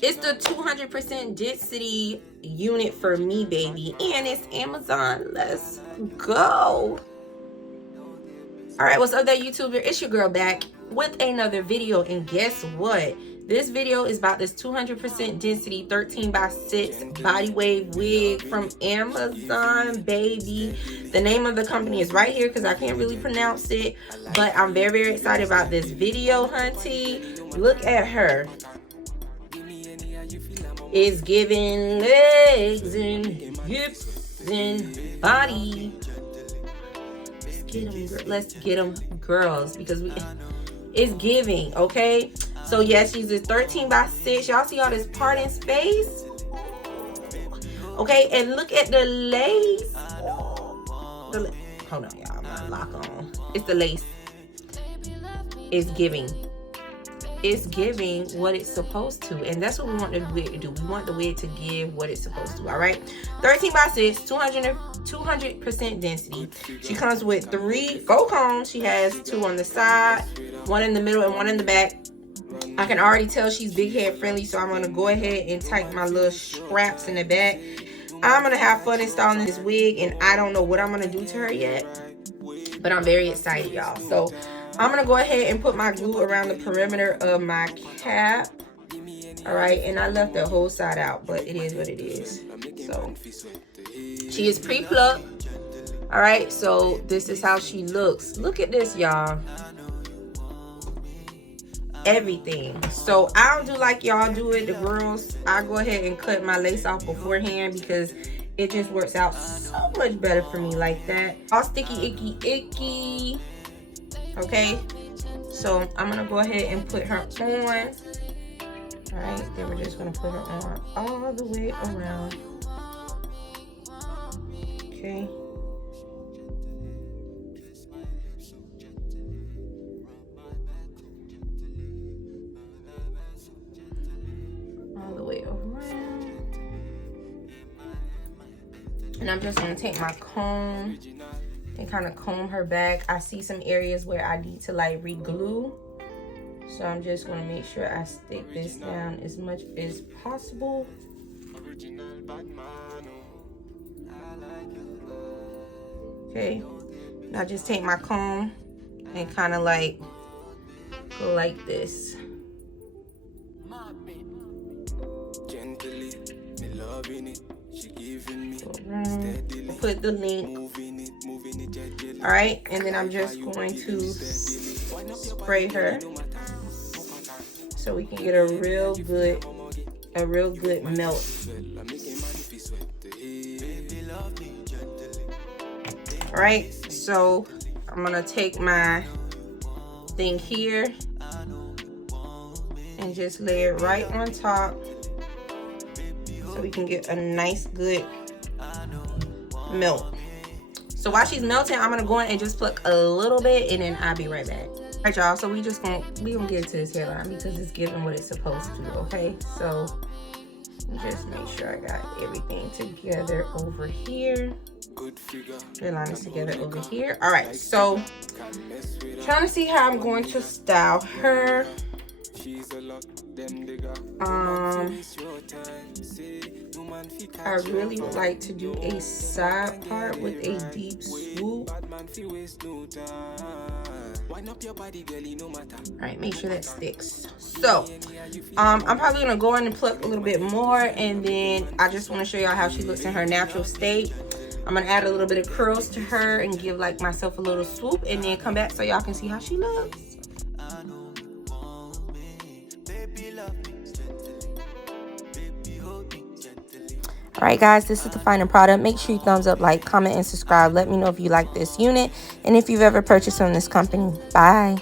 It's the 200% density unit for me, baby. And it's Amazon. Let's go. All right, what's up there, YouTuber? It's your girl back with another video. And guess what? This video is about this 200% density 13x6 body wave wig from Amazon, baby. The name of the company is right here because I can't really pronounce it. But I'm very, very excited about this video, hunty. Look at her. It's giving legs and hips and body. Let's get them, girls, because it's giving, okay? So yes, she's a 13x6. Y'all see all this part in space? Okay, and look at the lace. Hold on, y'all. My lock on. It's the lace. It's giving. It's giving what it's supposed to, and that's what we want the wig to do. We want the wig to give what it's supposed to. All right, 13x6, 200% density. She comes with 4 combs. She has 2 on the side, 1 in the middle, and 1 in the back. I can already tell she's big head friendly, so I'm gonna go ahead and tighten my little straps in the back. I'm gonna have fun installing this wig, and I don't know what I'm gonna do to her yet, but I'm very excited, y'all. So I'm gonna go ahead and put my glue around the perimeter of my cap. All right, and I left the whole side out, but it is what it is. So she is pre-plucked. All right, so this is how she looks. Look at this, y'all. Everything. So I don't do like y'all do it, the girls. I go ahead and cut my lace off beforehand because it just works out so much better for me like that. All sticky, icky. Okay, so I'm gonna go ahead and put her on. All right, then we're just gonna put her on all the way around. Okay. All the way around. And I'm just gonna take my comb and kind of comb her back. I see some areas where I need to like re-glue, so I'm just going to make sure I stick this down as much as possible. Okay, now just take my comb and kind of like go like this. Put the link. All right, and then I'm just going to spray her so we can get a real good melt. All right, so I'm gonna take my thing here and just lay it right on top so we can get a nice good melt. So while she's melting, I'm gonna go in and just pluck a little bit, and then I'll be right back. All right, y'all, so we gonna get into this hairline because it's giving what it's supposed to. Okay, so just make sure I got everything together over here. Hairline is together over here. All right, so trying to see how I'm going to style her. I really would like to do a side part with a deep swoop. Alright, make sure that sticks. So I'm probably gonna go in and pluck a little bit more, and then I just want to show y'all how she looks in her natural state. I'm gonna add a little bit of curls to her and give like myself a little swoop, and then come back so y'all can see how she looks. All right, guys, this is the final product. Make sure you thumbs up, like, comment, and subscribe. Let me know if you like this unit and if you've ever purchased from this company. Bye.